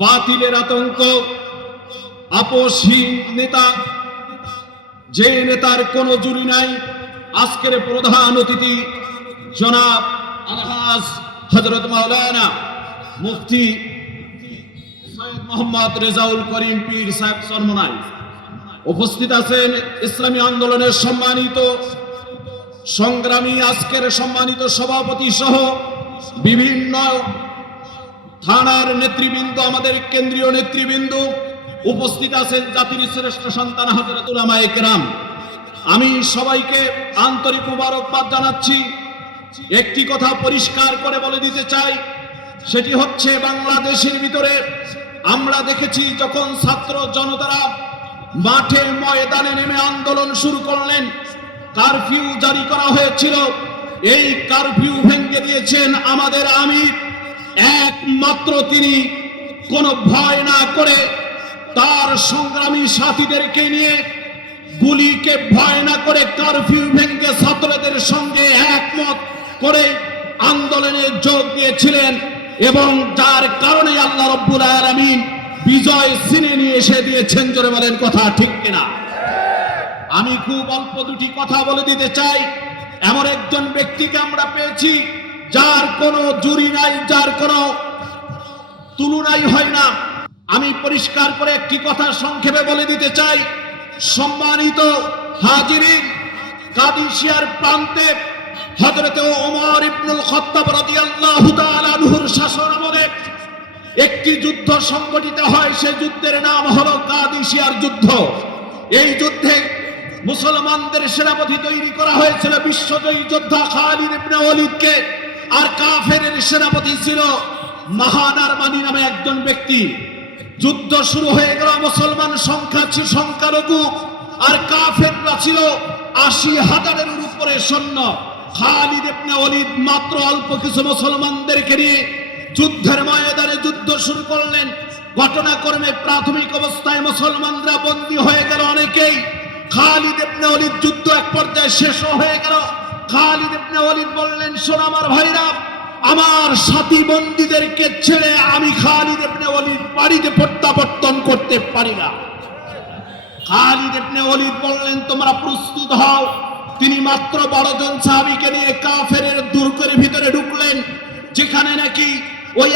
বাতিলের আতঙ্ক, আপোষহীন নেতা, যে নেতার কোনো জুড়ি নাই। আজকের প্রধান অতিথি জনাব আলহাজ হযরত মাওলানা মুফতি সৈয়দ মোহাম্মদ রেজাউল করিম পীর সাহেব চরমনাই উপস্থিত আছেন। ইসলামী আন্দোলনের সম্মানিত সংগ্রামী, আজকের সম্মানিত সভাপতি সহ বিভিন্ন থানার নেতৃবৃন্দ, আমাদের কেন্দ্রীয় নেতৃবৃন্দ উপস্থিত আছেন, জাতির শ্রেষ্ঠ সন্তান হযরত উলামায়ে কেরাম। আমি সবাইকে আন্তরিক মুবারকবাদ জানাচ্ছি। একটি কথা পরিষ্কার করে বলে দিতে চাই, সেটি হচ্ছে বাংলাদেশের ভিতরে আমরা দেখেছি যখন ছাত্র জনতারা মাঠে ময়দানে নেমে আন্দোলন শুরু করলেন, কারফিউ জারি করা হয়েছিল। এই কারফিউ ভেঙে দিয়েছেন আমাদের আমির। একমাত্র তিনি কোনো ভয় না করে তার সংগ্রামী সাথীদেরকে নিয়ে, গুলিকে ভয় না করে কারফিউ ভেঙে ছাত্রদের সঙ্গে একমত করে আন্দোলনে যোগ দিয়েছিলেন, এবং যার কারণে আল্লাহ রাব্বুল আলামিন বিজয় ছিনে নিয়ে এসে দিয়েছেন। জোরে বলেন কথা ঠিক কিনা? আমি খুব অল্প দুটি কথা বলে দিতে চাই। এমন একজন ব্যক্তিকে আমরা পেয়েছি যার কোনো জুরি নাই, যার কোনো তুলনাই হয় না। আমি পরিষ্কার করে একটি কথা সংক্ষেপে বলে দিতে চাই। সম্মানিত হাজিরিন, কাদিসিয়ার প্রান্তে হযরত ওমর ইবনুল খাত্তাব রাদিয়াল্লাহু তাআলা আনহুর শাসনামলে একটি যুদ্ধ সংগঠিত হয়। সেই যুদ্ধের নাম হলো কাদিসিয়ার যুদ্ধ। এই যুদ্ধে মুসলমানদের সেনাপতি তৈরি করা হয়েছিল বিশ্বজয়ী যোদ্ধা খালিদ ইবনে ওয়ালিদকে, আর কাফেরের সেনাপতি ছিল মাহান আরমানি নামে একজন ব্যক্তি। যুদ্ধ শুরু হয়ে গেল। মুসলমান সংখ্যা ছিল সংখ্যালঘু, আর কাফেররা ছিল ৮০,০০০-এর উপরে সৈন্য। খালিদ ইবনে ওয়ালিদ মাত্র অল্প কিছু মুসলমানদেরকে নিয়ে যুদ্ধের ময়দানে যুদ্ধ শুরু করলেন। ঘটনাক্রমে প্রাথমিক অবস্থায় মুসলমানরা বন্দী হয়ে গেল অনেকেই। খালিদ ইবনে ওয়ালিদ যুদ্ধ এক পর্যায়ে শেষ হয়ে গেল। খালিদ ইবনে ওয়ালিদ বললেন, শোনো আমার ভাইরা, আমার সাথী বন্দীদেরকে ছেড়ে আমি খালিদ ইবনে ওয়ালিদ বাড়িতে প্রত্যাবর্তন করতে পারি না। খালিদ ইবনে ওয়ালিদ বললেন, তোমরা প্রস্তুত হও। তিনি মাত্র 12 জন সাহাবীকে নিয়ে কাফেরের দুর্গের ভিতরে ঢুকলেন, যেখানে নাকি ওই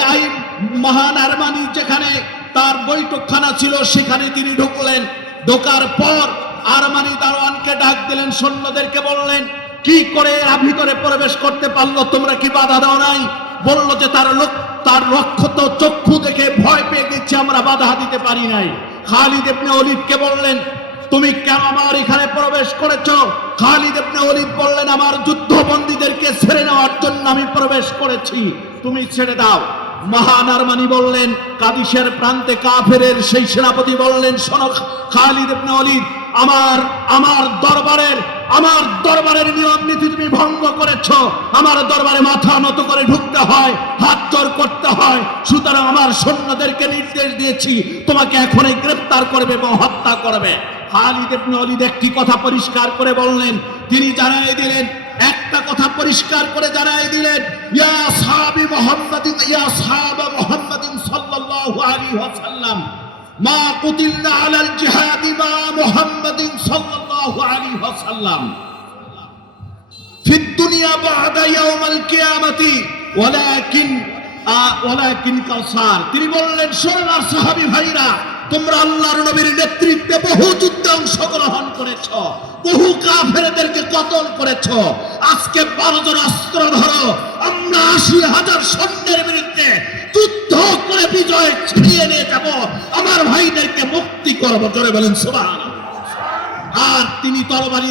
মাহান আরমানি যেখানে তার বৈঠকখানা ছিল সেখানে তিনি ঢুকলেন। ঢোকার পর আরমানি দারোয়ানকে ডাক দিলেন, সৈন্যদেরকে বললেন, কি করে ভিতরে প্রবেশ করতে পারলো? তোমরা কি বাধা দাও নাই? বললো যে তার রক্ষত চক্ষু দেখে ভয় পেয়ে গেছে, আমরা বাধা দিতে পারি নাই। খালিদ ইবনে ওয়ালিদকে বললেন, তুমি কেন আমার এখানে প্রবেশ করেছো? খালিদ ইবনে ওয়ালিদ বললেন, আমার যুদ্ধবন্দীদেরকে ছেড়ে নেওয়ার জন্য আমি প্রবেশ করেছি, তুমি ছেড়ে দাও। মাহান আরমানি বললেন, কাদিসের প্রান্তে কাফেরের সেই সেনাপতি বললেন, শোনো খালিদ ইবনে ওয়ালিদ, আমার দরবারের নিয়ম নীতি তুমি ভঙ্গ করেছো। আমার দরবারে মাথা নত করে ঢুকতে হয়, হাত জোর করতে হয়। সুতরাং আমার সৈন্যদেরকে নির্দেশ দিয়েছি, তোমাকে এখনই গ্রেফতার করবে এবং হত্যা করবে। খালিদ ইবনে ওয়ালিদ একটি কথা পরিষ্কার করে বললেন, তিনি জানাই দিলেন, একটা কথা পরিষ্কার করে জানাই দিলেন, ইয়া সাহাবী মুহাম্মাদিন, ইয়া সাহাবা মুহাম্মাদিন সাল্লাল্লাহু আলাইহি ওয়াসাল্লাম, মা কুতিলনা আলাল জিহাদি মা মুহাম্মাদিন সাল্লাল্লাহু আলাইহি ওয়াসাল্লাম ফিদ দুনিয়া বাদা ইয়াউমাল কিয়ামতি ওয়ালাকিন কাউসার। তিনি বললেন, সোনার সাহাবী ভাইরা, তোমরা আল্লাহর নবীর নেতৃত্বে বহু যুদ্ধে অংশগ্রহণ করেছো, বহু কাফেরদেরকে কতল করেছো। আজকে 12 জন অস্ত্র ধরো, আমরা ৮০,০০০ সৈন্যের বিরুদ্ধে যুদ্ধ করে বিজয় ছিনিয়ে নিয়ে যাব, আমার ভাইদেরকে মুক্তি করবো। জোরে বলেন সুবহানাল্লাহ। আর তিনি তরবারি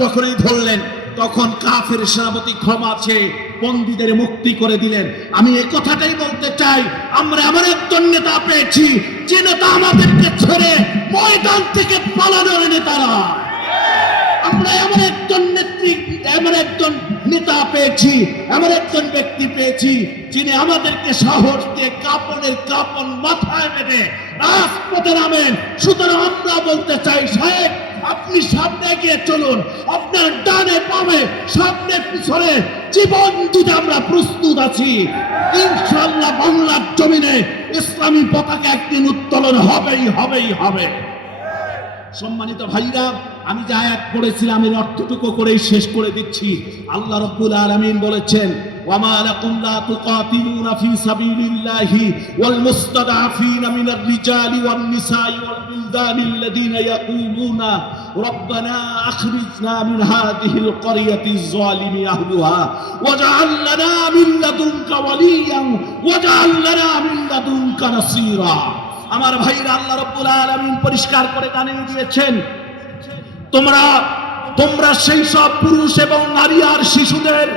যখনই ধরলেন, তখন কাফের সেনাপতি ক্ষমা চেয়ে বন্দীদের মুক্তি করে দিলেন। আমি এই কথাটাই বলতে চাই, আমরা এমন একজন নেতা পেয়েছি যে নেতা আমাদেরকে ছেড়ে ময়দান থেকে পালানোর নেতা নয়। আমরা এমন একজন নেতা পেয়েছি, এমন একজন ব্যক্তি পেয়েছি যিনি আমাদেরকে সাহস দিয়ে কাপড়ের কাপড় মাথায় বেঁধে রাজপথে নামেন। সুতরাং আমরা বলতে চাই, সাহেব আপনি সামনে এগিয়ে চলুন, আপনার ডানে বামে সামনে পিছনে জীবন দিতে আমরা প্রস্তুত আছি। ইনশাআল্লাহ বাংলার জমিনে ইসলামী পতাকা একদিন উত্তোলন হবে। সম্মানিত ভাইরা, আমি যে আয়াত পড়েছিলাম এর অর্থটুকু করেই শেষ করে দিচ্ছি। আল্লাহ রাব্বুল আলামিন বলেছেন, ওয়ামা লাকুম লা তুকাতিলুনা ফি সাবিলিল্লাহি ওয়াল মুস্তাদআফিনা মিনার রিজালি ওয়ান নিসাই ওয়াল বিলদানিল্লাযীনা ইয়াকুলুনা রাব্বানা আখরিজনা মিন হাযিহিল ক্বরিয়াতিজ যালিমি আহলুহা ওয়াজআল লানা মিন লাদুনকা ওয়ালিয়ান ওয়াজআল লানা মিন লাদুনকা নাসীরা। আমার ভাইরা, আল্লাহ রাব্বুল আলামিন পরিষ্কার করে জানিয়ে দিয়েছেন, তোমরা সেই সব পুরুষ এবং নারী আর শিশুদের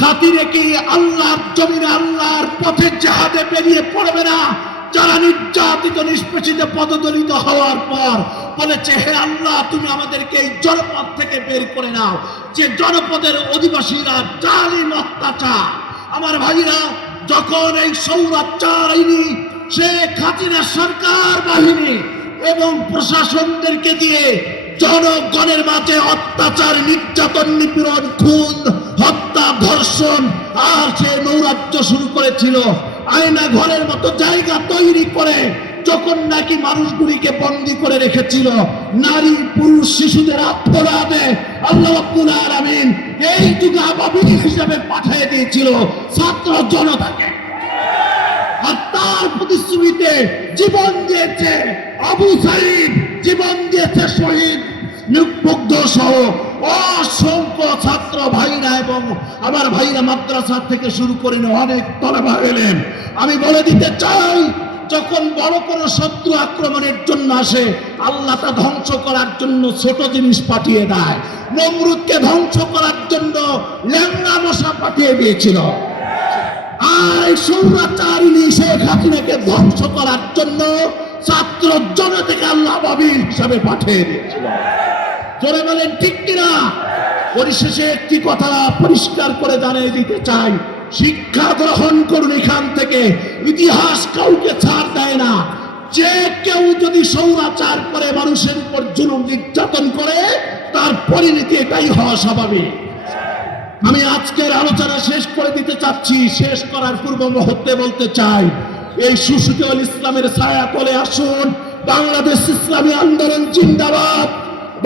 খাতিরে কি আল্লাহর জমিনে আল্লাহর পথে জিহাদে বেরিয়ে পড়বে না, যারা নির্যাতিত নিষ্পেষিত পদদলিত হওয়ার পর বলেছে, হে আল্লাহ তুমি আমাদেরকে এই জনপদ থেকে বের করে নাও, যে জনপদের অধিবাসীরা জালিম অত্যাচার। আমার ভাইরা, যখন এই স্বৈরাচারী শেখ হাসিনা সরকার বাহিনী এবং প্রশাসনদেরকে দিয়ে জনগণের মাঝে অত্যাচার, নির্যাতন, নিপীড়ন, খুন, হত্যা, ধর্ষণ আর সে নৈরাজ্য শুরু করেছিল, আয়না ঘরের মতো জায়গা তৈরি করে যখন নাকি মানুষগুলিকে বন্দী করে রেখেছিল, নারী পুরুষ শিশুদের অপরাধে আল্লাহ রাব্বুল আলামিন এই যুগে আবাবিল হিসাবে পাঠিয়ে দিয়েছিল ছাত্র জনতাকে। আর তার প্রতিশ্রুতিতে জীবন দিয়েছে আবু সাঈদ, জীবন দিয়েছে শহীদ মুগ্ধ সহ অসংখ্য ছাত্র ভাইরা এবং আমার ভাইরা মাদ্রাসা থেকে শুরু করে অনেক তলেবা এলেন। আমি বলে দিতে চাই, যখন বড় কোনো শত্রু আক্রমণের জন্য আসে, আল্লাহ তা ধ্বংস করার জন্য ছোট জিনিস পাঠিয়ে দেয়। নমরুদকে ধ্বংস করার জন্য ল্যাংড়া মশা পাঠিয়ে দিয়েছিল, আর এই স্বৈরাচারিণী শেখ হাসিনাকে ধ্বংস করার জন্য ছাত্র জনতাকে আল্লাহ আবাবিল হিসাবে পাঠিয়ে দিয়েছিল। জোরে বলেন ঠিক কিনা? পরিশেষে একটি কথা পরিষ্কার করে জানিয়ে দিতে চাই, শিক্ষা গ্রহণ করুন এখান থেকে। ইতিহাস কাউকে ছাড় দেয় না। যে কেউ যদি স্বৈরাচার করে, মানুষের উপর জুলুম নির্যাতন করে, তার পরিণতি এটাই হওয়া স্বাভাবিক। আমি আজকের আলোচনা শেষ করে দিতে চাচ্ছি। শেষ করার পূর্ব মুহূর্তে বলতে চাই, এই সুশীতল ইসলামের ছায়া তলে আসুন। বাংলাদেশ ইসলামী আন্দোলন জিন্দাবাদ,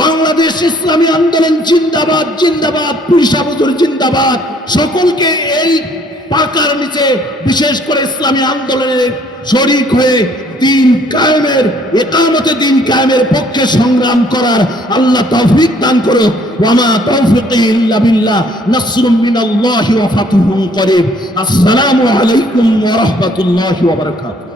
বাংলাদেশ ইসলামী আন্দোলন জিন্দাবাদ, জিন্দাবাদ, পুলিশ হুজুর জিন্দাবাদ। সকলকে এই পাকার নিচে বিশেষ করে ইসলামী আন্দোলনের শরীক হয়ে দিন কায়েমের, ইকামতে দিন কায়েমের পক্ষে সংগ্রাম করার আল্লাহ তৌফিক দান করুন। ওয়ামা তৌফিকি ইল্লা বিল্লাহ, নাসরুম মিনাল্লাহি ওয়া ফাতহুন করিব। আসসালামু আলাইকুম ওয়া রাহমাতুল্লাহি ওয়া বারাকাতুহু।